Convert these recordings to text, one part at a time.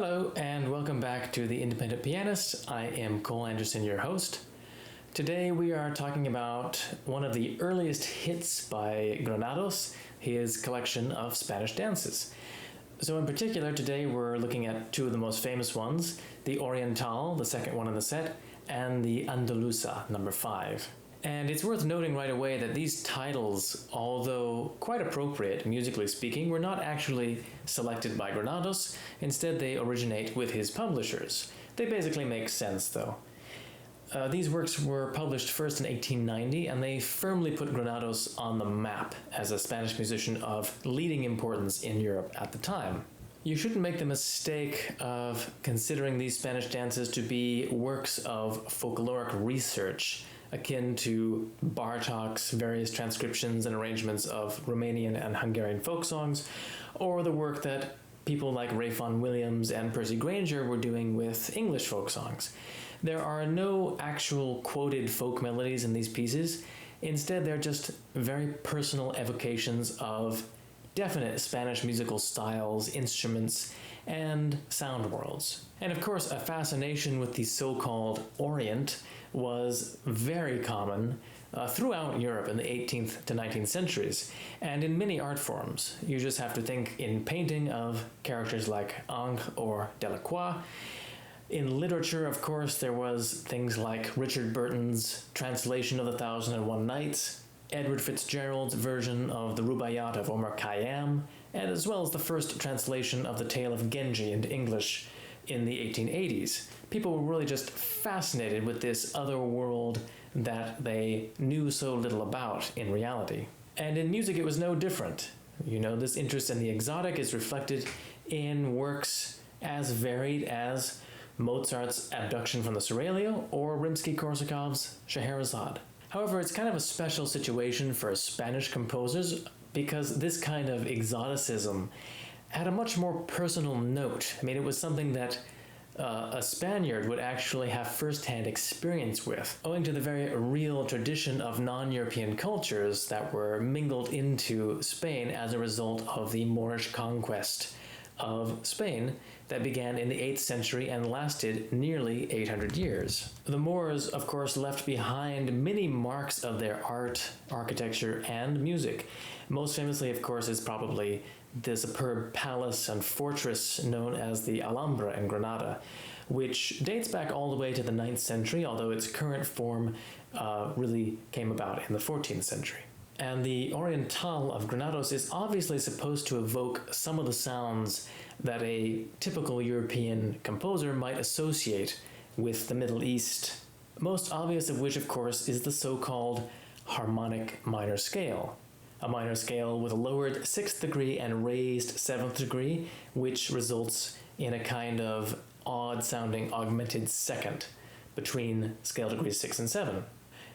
Hello and welcome back to The Independent Pianist. I am Cole Anderson, your host. Today we are talking about one of the earliest hits by Granados, his collection of Spanish dances. So in particular, today we're looking at two of the most famous ones, the Oriental, the second one in the set, and the Andaluza, number 5. And it's worth noting right away that these titles, although quite appropriate musically speaking, were not actually selected by Granados. Instead, they originate with his publishers. They basically make sense, though. These works were published first in 1890, and they firmly put Granados on the map as a Spanish musician of leading importance in Europe at the time. You shouldn't make the mistake of considering these Spanish dances to be works of folkloric research, akin to Bartók's various transcriptions and arrangements of Romanian and Hungarian folk songs, or the work that people like Ray Vaughan Williams and Percy Grainger were doing with English folk songs. There are no actual quoted folk melodies in these pieces. Instead, they're just very personal evocations of definite Spanish musical styles, instruments, and sound worlds. And of course, a fascination with the so-called Orient was very common throughout Europe in the 18th to 19th centuries, and in many art forms. You just have to think in painting of characters like Ingres or Delacroix. In literature, of course, there was things like Richard Burton's translation of The Thousand and One Nights, Edward Fitzgerald's version of the Rubaiyat of Omar Khayyam, and as well as the first translation of the Tale of Genji into English in the 1880s. People were really just fascinated with this other world that they knew so little about in reality. And in music it was no different. You know, this interest in the exotic is reflected in works as varied as Mozart's Abduction from the Seraglio or Rimsky-Korsakov's Scheherazade. However, it's kind of a special situation for Spanish composers because this kind of exoticism had a much more personal note. I mean, it was something that a Spaniard would actually have first-hand experience with, owing to the very real tradition of non-European cultures that were mingled into Spain as a result of the Moorish conquest of Spain that began in the 8th century and lasted nearly 800 years. The Moors, of course, left behind many marks of their art, architecture, and music. Most famously, of course, is probably the superb palace and fortress known as the Alhambra in Granada, which dates back all the way to the 9th century, although its current form really came about in the 14th century. And the Oriental of Granados is obviously supposed to evoke some of the sounds that a typical European composer might associate with the Middle East. Most obvious of which, of course, is the so-called harmonic minor scale. A minor scale with a lowered 6th degree and raised 7th degree, which results in a kind of odd-sounding augmented second between scale degrees 6 and 7.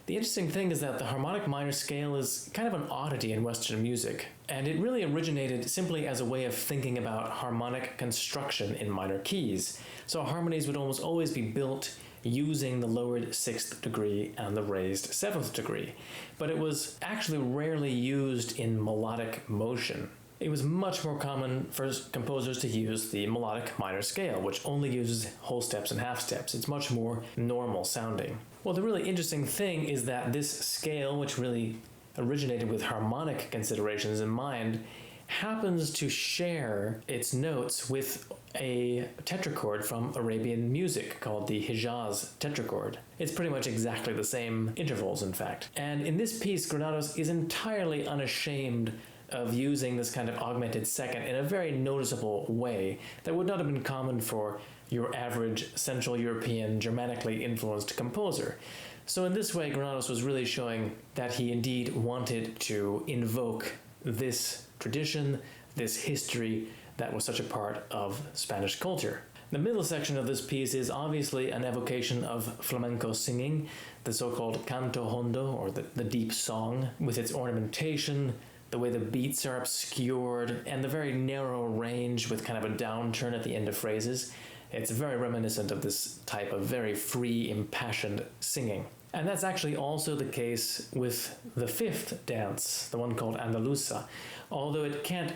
The interesting thing is that the harmonic minor scale is kind of an oddity in Western music, and it really originated simply as a way of thinking about harmonic construction in minor keys. So harmonies would almost always be built using the lowered 6th degree and the raised 7th degree, but it was actually rarely used in melodic motion. It was much more common for composers to use the melodic minor scale, which only uses whole steps and half steps. It's much more normal sounding. Well, the really interesting thing is that this scale, which really originated with harmonic considerations in mind, happens to share its notes with a tetrachord from Arabian music called the Hijaz tetrachord. It's pretty much exactly the same intervals, in fact. And in this piece, Granados is entirely unashamed of using this kind of augmented second in a very noticeable way that would not have been common for your average Central European, Germanically influenced composer. So in this way, Granados was really showing that he indeed wanted to invoke this tradition, this history that was such a part of Spanish culture. The middle section of this piece is obviously an evocation of flamenco singing, the so-called canto hondo, or the deep song, with its ornamentation, the way the beats are obscured, and the very narrow range with kind of a downturn at the end of phrases. It's very reminiscent of this type of very free, impassioned singing. And that's actually also the case with the fifth dance, the one called Andaluza, although it can't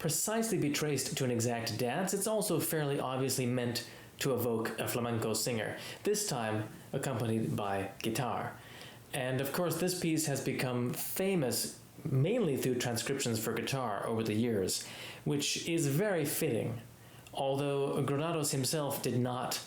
precisely be traced to an exact dance, it's also fairly obviously meant to evoke a flamenco singer, this time accompanied by guitar. And of course, this piece has become famous mainly through transcriptions for guitar over the years, which is very fitting. Although Granados himself did not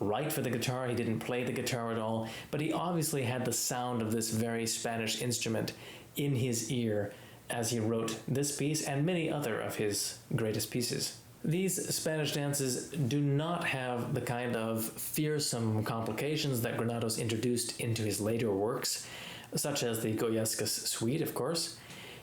write for the guitar, he didn't play the guitar at all, but he obviously had the sound of this very Spanish instrument in his ear as he wrote this piece and many other of his greatest pieces. These Spanish dances do not have the kind of fearsome complications that Granados introduced into his later works, such as the Goyescas suite, of course.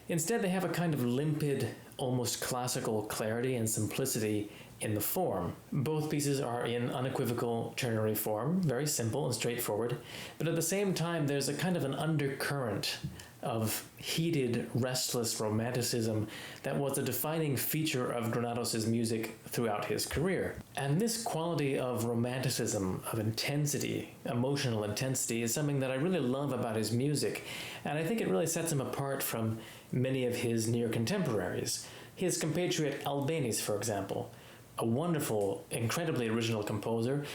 Instead, they have a kind of limpid, almost classical clarity and simplicity in the form. Both pieces are in unequivocal ternary form, very simple and straightforward, but at the same time there's a kind of an undercurrent of heated, restless romanticism that was a defining feature of Granados' music throughout his career. And this quality of romanticism, of intensity, emotional intensity, is something that I really love about his music, and I think it really sets him apart from many of his near contemporaries. His compatriot Albéniz, for example, a wonderful, incredibly original composer,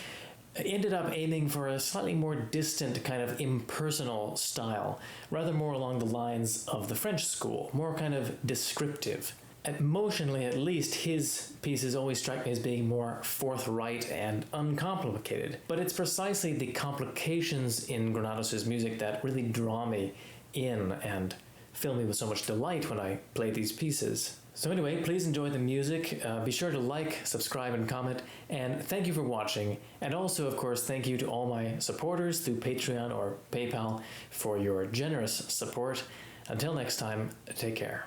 ended up aiming for a slightly more distant kind of impersonal style, rather more along the lines of the French school, more kind of descriptive. Emotionally, at least, his pieces always strike me as being more forthright and uncomplicated. But it's precisely the complications in Granados' music that really draw me in and fill me with so much delight when I play these pieces. So anyway, please enjoy the music. Be sure to like, subscribe, and comment. And thank you for watching. And also, of course, thank you to all my supporters through Patreon or PayPal for your generous support. Until next time, take care.